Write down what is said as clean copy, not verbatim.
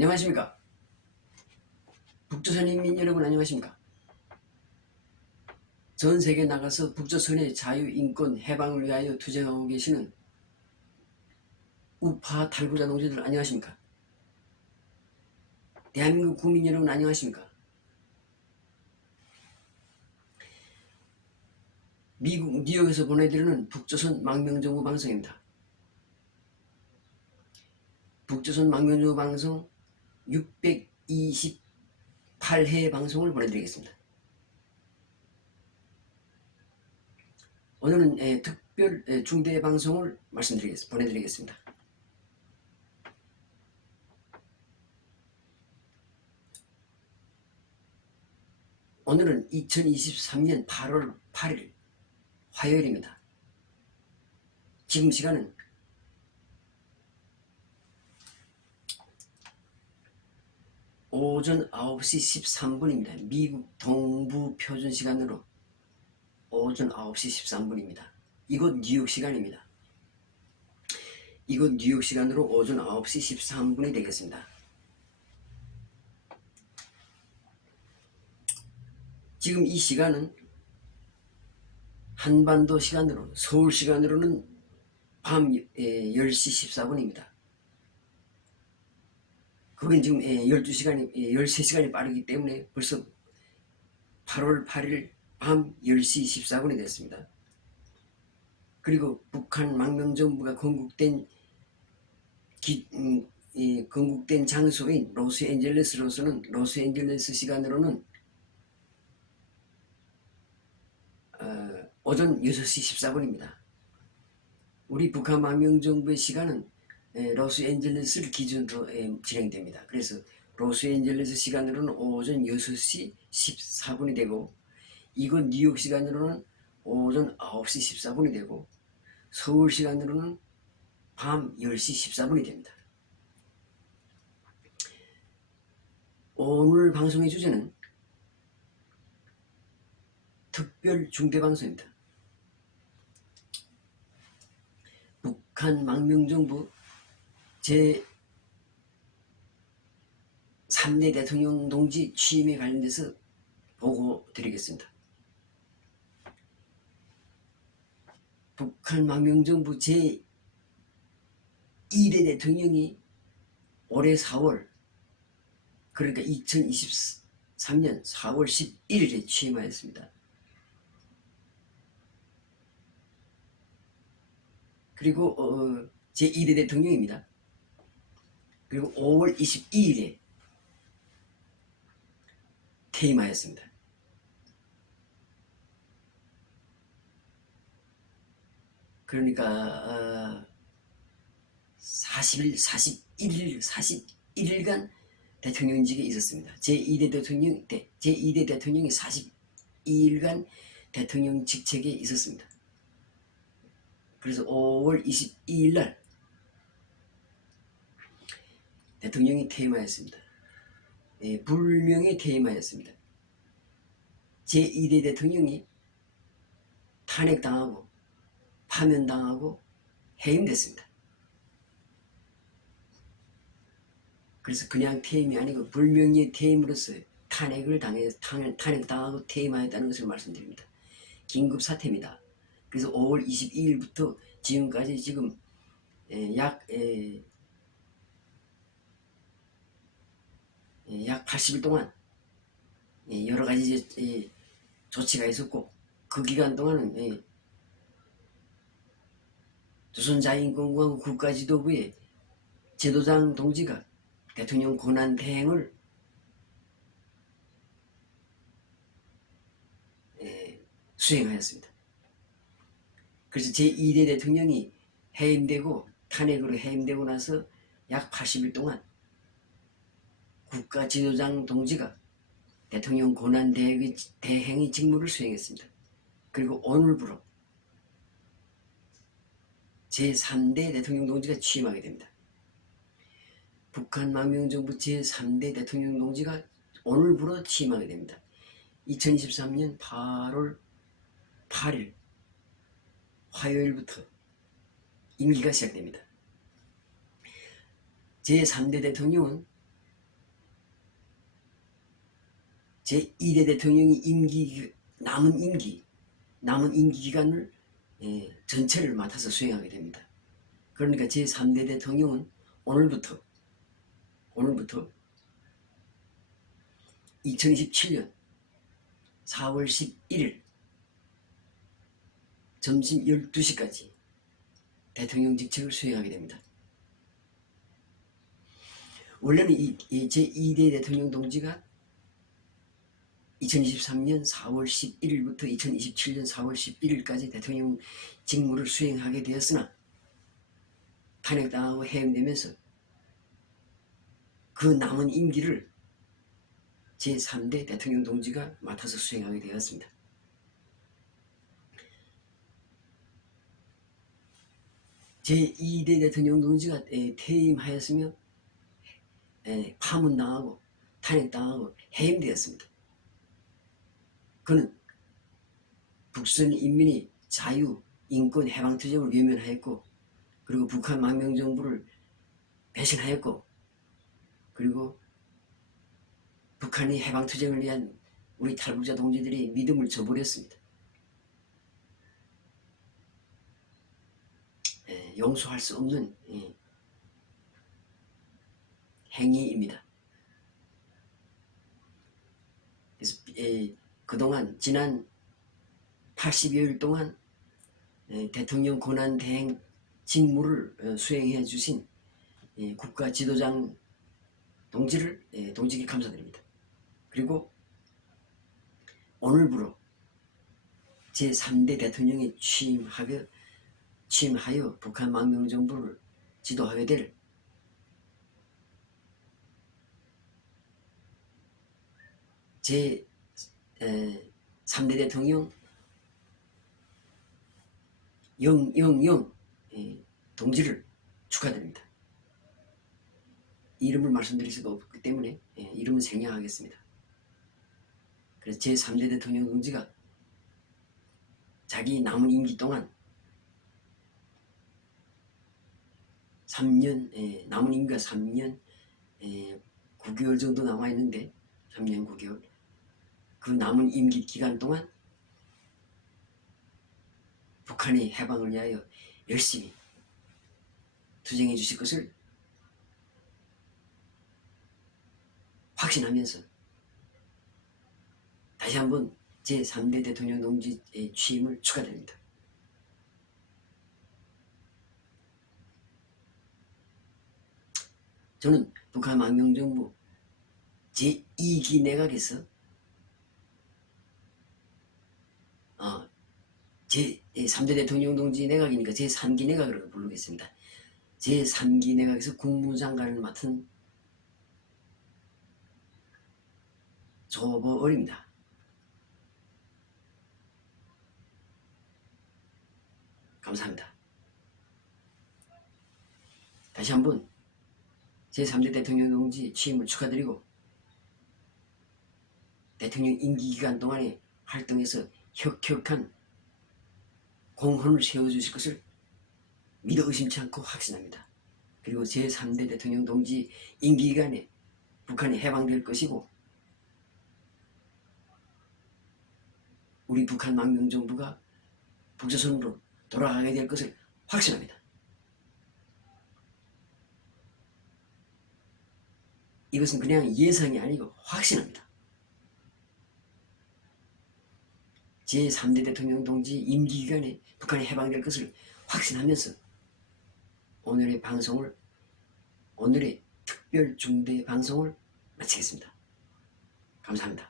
안녕하십니까. 북조선인민 여러분 안녕하십니까. 전 세계 나가서 북조선의 자유, 인권, 해방을 위하여 투쟁하고 계시는 우파 탈구자 동지들 안녕하십니까. 대한민국 국민 여러분 안녕하십니까. 미국 뉴욕에서 보내드리는 북조선 망명정부 방송입니다. 북조선 망명정부 방송 628회 방송을 보내드리겠습니다. 오늘은 특별 중대 방송을 보내드리겠습니다. 오늘은 2023년 8월 8일 화요일입니다. 지금 시간은 오전 9시 13분입니다. 미국 동부 표준 시간으로 오전 9시 13분입니다. 이곳 뉴욕 시간입니다. 이곳 뉴욕 시간으로 오전 9시 13분이 되겠습니다. 지금 이 시간은 한반도 시간으로 서울 시간으로는 밤 10시 14분입니다. 거긴 지금 12시간이 13시간이 빠르기 때문에 벌써 8월 8일 밤 10시 14분이 됐습니다. 그리고 북한 망명정부가 건국된 장소인 로스앤젤레스 시간으로는 오전 6시 14분입니다. 우리 북한 망명정부의 시간은 로스앤젤레스를 기준으로 진행됩니다. 그래서 로스앤젤레스 시간으로는 오전 6시 14분이 되고 이곳 뉴욕 시간으로는 오전 9시 14분이 되고 서울 시간으로는 밤 10시 14분이 됩니다. 오늘 방송의 주제는 특별 중대방송입니다. 북한 망명정부 제3대 대통령 동지 취임에 관련돼서 보고 드리겠습니다. 북한 망명정부 제2대 대통령이 올해 4월 그러니까 2023년 4월 11일에 취임하였습니다. 그리고 제2대 대통령입니다. 그리고 5월 22일에 퇴임하였습니다. 그러니까 41일간 대통령직에 있었습니다. 제2대 대통령이 42일간 대통령 직책에 있었습니다. 그래서 5월 22일 날 대통령이 퇴임하였습니다. 불명예 퇴임하였습니다. 제2대 대통령이 탄핵당하고 파면당하고 해임됐습니다. 그래서 그냥 퇴임이 아니고 불명예 퇴임으로서 탄핵당하고 퇴임하였다는 것을 말씀드립니다. 긴급 사태입니다. 그래서 5월 22일부터 지금까지 지금 약 80일 동안 여러 가지 조치가 있었고 그 기간 동안은 조선자유인권공화국 국가지도부의 제도장 동지가 대통령 권한 대행을 수행하였습니다. 그래서 제2대 대통령이 해임되고 탄핵으로 해임되고 나서 약 80일 동안 국가지도장 동지가 대통령 권한 대행의 직무를 수행했습니다. 그리고 오늘부로 제3대 대통령 동지가 취임하게 됩니다. 북한 망명정부 제3대 대통령 동지가 오늘부로 취임하게 됩니다. 2023년 8월 8일 화요일부터 임기가 시작됩니다. 제3대 대통령은 제2대 대통령이 남은 임기 기간을 전체를 맡아서 수행하게 됩니다. 그러니까 제3대 대통령은 오늘부터 2027년 4월 11일 점심 12시까지 대통령 직책을 수행하게 됩니다. 원래는 이 제2대 대통령 동지가 2023년 4월 11일부터 2027년 4월 11일까지 대통령 직무를 수행하게 되었으나 탄핵당하고 해임되면서 그 남은 임기를 제3대 대통령 동지가 맡아서 수행하게 되었습니다. 제2대 대통령 동지가 퇴임하였으며 파문당하고 탄핵당하고 해임되었습니다. 그는 북선 인민이 자유, 인권, 해방투쟁을 외면하였고, 그리고 북한 망명정부를 배신하였고, 그리고 북한이 해방투쟁을 위한 우리 탈북자 동지들의 믿음을 저버렸습니다. 용서할 수 없는 행위입니다. 그래서 그동안 지난 80여일 동안 대통령 권한대행 직무를 수행해 주신 국가 지도장 동지께 감사드립니다. 그리고 오늘부로 제3대 대통령에 취임하여 북한 망명정부를 지도하게 될 제3대 대통령 영영영 동지를 축하드립니다. 이름을 말씀드릴 수가 없기 때문에 이름은 생략하겠습니다. 그래서 제3대 대통령 동지가 자기 남은 임기 동안 3년, 남은 임기가 3년 9개월 정도 남아있는데 3년 9개월 그 남은 임기 기간 동안 북한의 해방을 위하여 열심히 투쟁해 주실 것을 확신하면서 다시 한번 제3대 대통령 동지의 취임을 축하드립니다. 저는 북한 망명정부 제2기 내각에서 제3대 대통령 동지 내각이니까 제3기 내각으로 부르겠습니다. 제3기 내각에서 국무장관을 맡은 조보을입니다. 감사합니다. 다시 한번 제3대 대통령 동지 취임을 축하드리고 대통령 임기 기간 동안에 활동해서 혁혁한 공헌을 세워주실 것을 믿어 의심치 않고 확신합니다. 그리고 제3대 대통령 동지 임기 기간에 북한이 해방될 것이고 우리 북한 망명정부가 북조선으로 돌아가게 될 것을 확신합니다. 이것은 그냥 예상이 아니고 확신합니다. 제3대 대통령 동지 임기 기간에 북한이 해방될 것을 확신하면서 오늘의 특별 중대 방송을 마치겠습니다. 감사합니다.